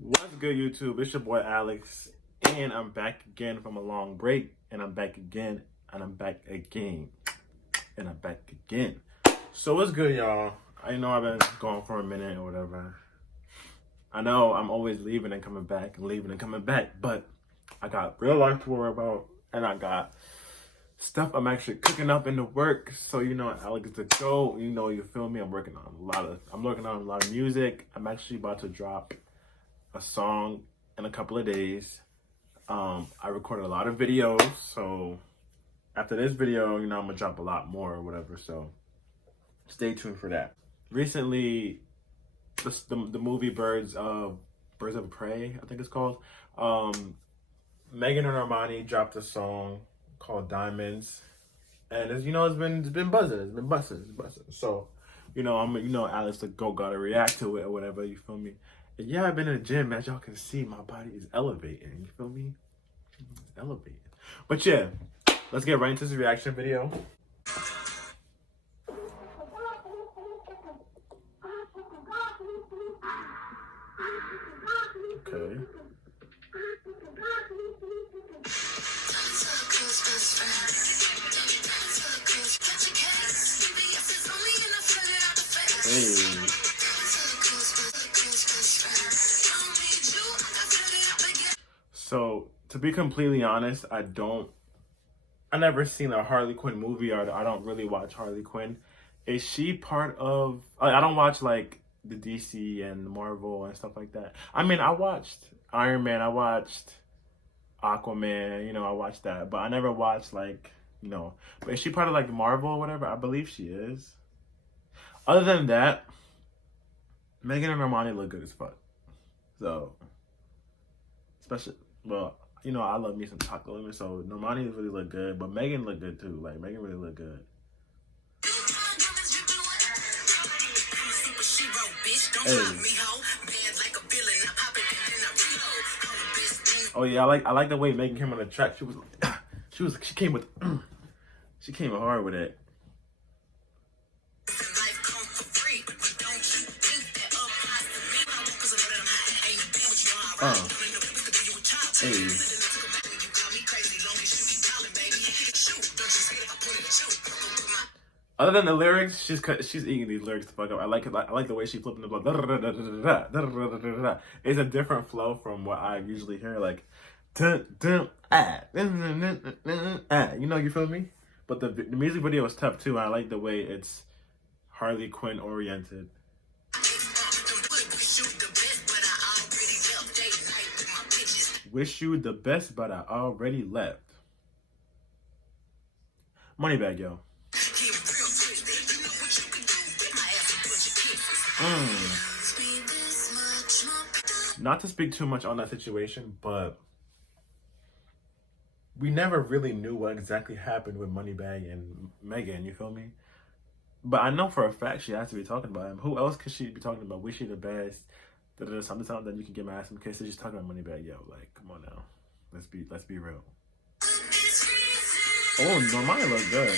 What's good, YouTube? It's your boy Alex, and I'm back again from a long break, and I'm back again, and I'm back again, and I'm back again. So what's good, y'all? I know I've been gone for a minute or whatever. I know I'm always leaving and coming back and leaving and coming back, but I got real life to worry about, and I got stuff I'm actually cooking up in the work. So Alex the go. You feel me? I'm working on a lot of music. I'm actually about to drop a song in a couple of days. I recorded a lot of videos, so after this video, I'm gonna drop a lot more or whatever. So stay tuned for that. Recently, the movie Birds of Prey, I think it's called. Megan and Normani dropped a song called Diamonds, and it's been buzzing, it's been busting. So Alex the Goat gotta react to it or whatever. You feel me? And yeah, I've been in the gym, as y'all can see. My body is elevating. You feel me? It's elevating. But yeah, let's get right into this reaction video. Okay. Hey. So, to be completely honest, I never seen a Harley Quinn movie, or I don't really watch Harley Quinn. Is she part of, I don't watch like the DC and Marvel and stuff like that. I mean, I watched Iron Man, I watched Aquaman, I watched that, but I never watched but is she part of like Marvel or whatever? I believe she is. Other than that, Megan and Normani look good as fuck. So, especially, well, I love me some chocolate lemon, so Normani really look good, but Megan look good too. Like, Megan really look good. Hey. Oh yeah, I like the way Megan came on the track. She came hard with it. Hey. Other than the lyrics, she's eating these lyrics to fuck up. I like the way she flipping the blood. It's a different flow from what I usually hear, like you feel me? But the music video is tough too. I like the way it's Harley Quinn oriented. Wish you the best, but I already left. Moneybag, yo. Not to speak too much on that situation, but we never really knew what exactly happened with Moneybag and Megan, you feel me? But I know for a fact she has to be talking about him. Who else could she be talking about? Wish you the best. Something that you can get my ass some kisses. She's talking about Moneybag, yo. Like, come on now. Let's be real. Oh, Normani look good.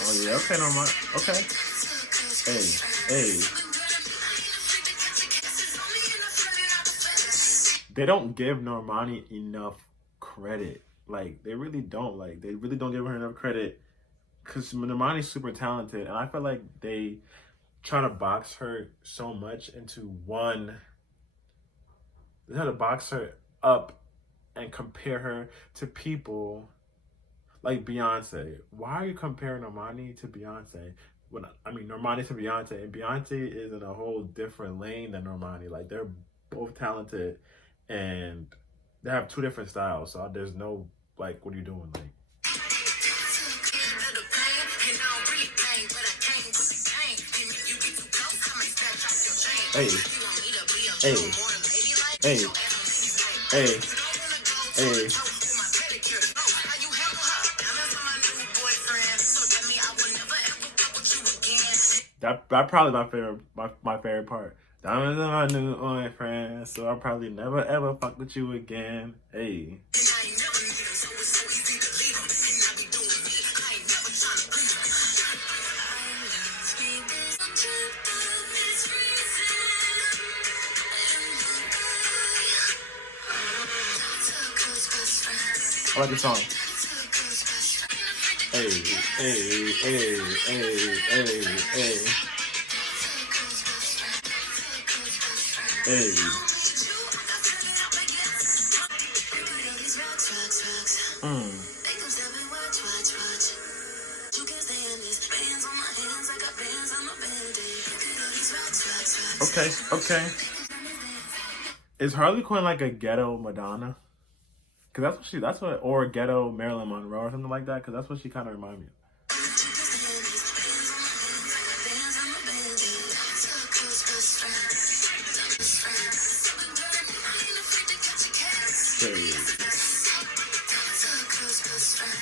Oh yeah, okay, Normani. Okay. Hey. They don't give Normani enough credit. Like, they really don't. Like, they really don't give her enough credit. Because Normani's super talented. And I feel like they try to box her so much into one. They try to box her up and compare her to people like Beyonce. Why are you comparing Normani to Beyonce? Normani to Beyonce, and Beyonce is in a whole different lane than Normani. Like, they're both talented, and they have two different styles. So there's no, like, what are you doing? Like, hey. That probably my favorite part. Diamonds are my new boyfriend, so I'll probably never ever fuck with you again. Hey. I like the song. Hey, hey, hey, hey, hey, hey. Hey. Okay, okay. Is Harley Quinn like a ghetto Madonna? Cause that's what, or a ghetto Marilyn Monroe or something like that. Cause that's what she kind of reminds me of.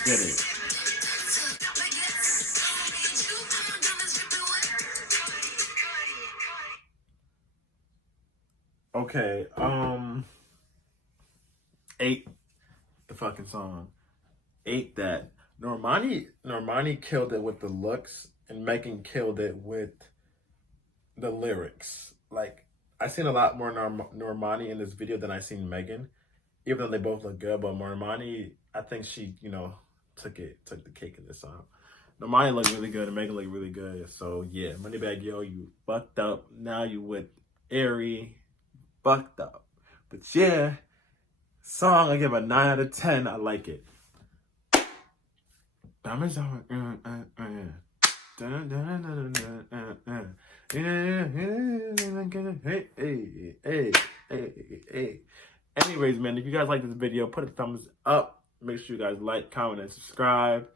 Get it. Okay, 8, the fucking song. 8 that. Normani killed it with the looks, and Megan killed it with the lyrics. Like, I seen a lot more Normani in this video than I seen Megan, even though they both look good. But Normani, I think she, took the cake in this song. Normani looked really good and Megan looked really good. So yeah, Moneybagg Yo, you fucked up. Now you with Ari, fucked up. But yeah, song I give a 9 out of 10. I like it. Diamonds on. Hey. Anyways, man, if you guys like this video, put a thumbs up. Make sure you guys like, comment, and subscribe.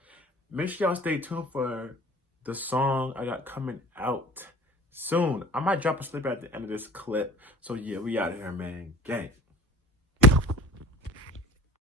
Make sure y'all stay tuned for the song I got coming out soon. I might drop a snippet at the end of this clip. So yeah, we out here, man. Gang.